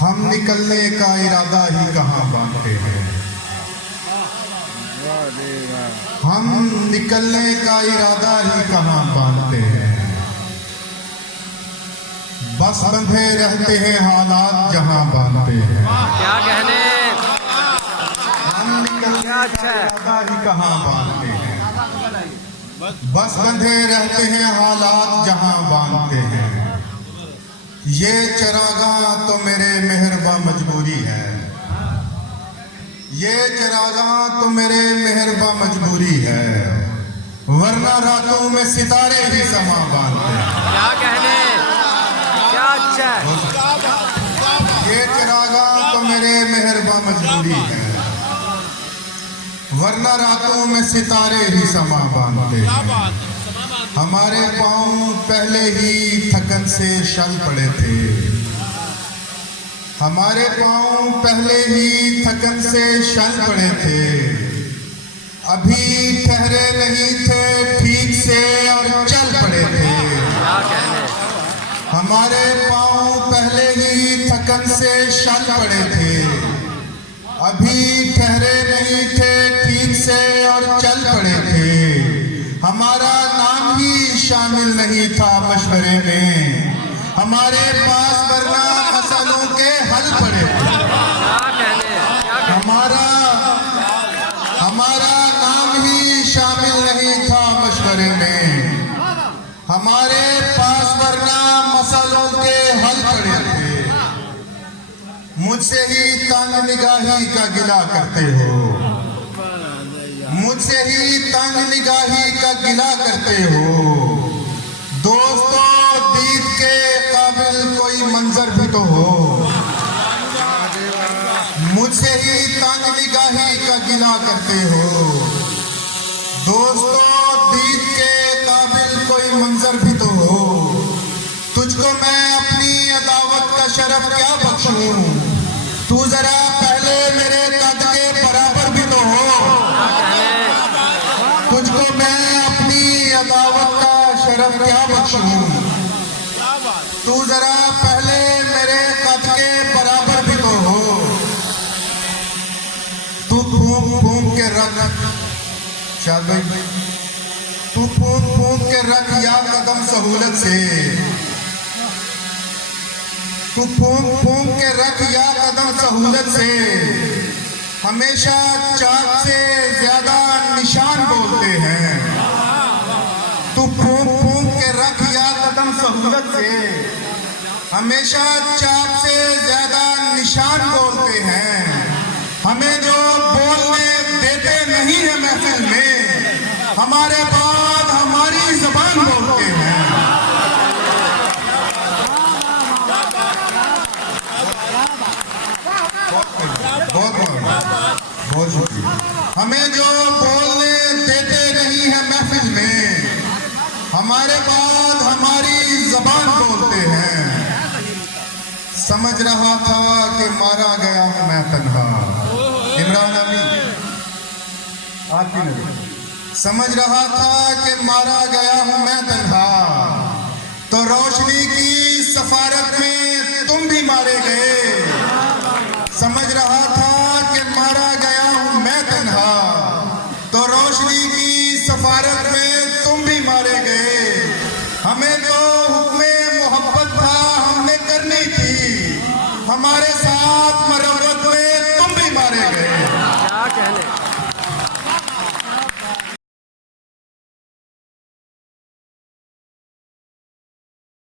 हम निकलने का इरादा ही कहाँ बांधते हैं। हम निकलने का इरादा ही कहाँ बांधते हैं। बस बंधे रहते हैं हालात जहाँ बांधते हैं। क्या कहने, हम निकलने का इरादा ही कहाँ बांधते हैं। बस बंधे रहते हैं हालात जहाँ बांधते हैं। ये चरागाह तो मेरे मेहरबा मजबूरी है। ये चरागाह तो मेरे मेहरबा मजबूरी है, वरना रातों में सितारे ही समा बांधते हैं। क्या कहने, क्या अच्छा है। ये चरागाह तो मेरे मेहरबा मजबूरी है, वरना रातों में सितारे ही समा बांधते हैं। हमारे पांव पहले ही थकन से शल पड़े थे। हमारे पांव पहले ही थकन से शल पड़े थे। अभी ठहरे नहीं थे ठीक से और चल पड़े थे। क्या कहने, हमारे पांव पहले ही थकन से शल पड़े थे। अभी ठहरे नहीं थे ठीक से और चल पड़े थे। हमारा नाम ही शामिल नहीं था मशवरे में, हमारे पास वरना मसलों के हल पड़े थे। क्या कहने, क्या कहने। हमारा नाम ही शामिल नहीं था मशवरे में, हमारे पास वरना मसलों के हल पड़े थे। मुझसे ही तंग निगाही का गिला करते हो। मुझसे ही तंग निगाही का गिला करते हो। दोस्तों दीद के काबिल कोई मंजर भी तो हो। मुझसे ही तंग निगाही का गिला करते हो। दोस्तों दीद के काबिल कोई मंजर भी तो हो। तुझको मैं अपनी अदावत का शरफ क्या बख्शूं। तू जरा पहले मेरे कद के बराबर भी तो हो। तुझको मैं अपनी अदावत का शरफ क्या बख्शूं। तू जरा पहले मेरे कद के बराबर भी तो हो। तू फूंक फूंक के रख, शायद भाई, तू फूंक फूंक के रख या कदम सहूलत से। तू फूंक फूंक के रख या कदम सहूलत से। हमेशा चाक से ज्यादा निशान बोलते हैं। तू फूंक फूंक के रख या कदम सहूलत से। हमेशा चाक से ज्यादा निशान बोलते हैं। हमें जो बोलने देते नहीं है महफिल में, हमारे बाद हमारी जुबान बोलते हैं। बहुत शुक्रिया। हमें जो बोलने देते नहीं है महफिल में, हमारे बाद हमारी जबान बोलते हैं। समझ रहा था कि मारा गया हूं मैं तन्हा। इमरान अमीन आपकी नजर। समझ रहा था कि मारा गया हूं मैं तन्हा, तो रोशनी की सफारत में तुम भी मारे गए। समझ रहा था कि मारा गया हूं मैं तन्हा, तो रोशनी की सफारत में तुम भी मारे गए। हमें जो हुक्मे मोहब्बत था हमने करनी थी, हमारे साथ मरवत में तुम भी मारे गए। क्या कहने।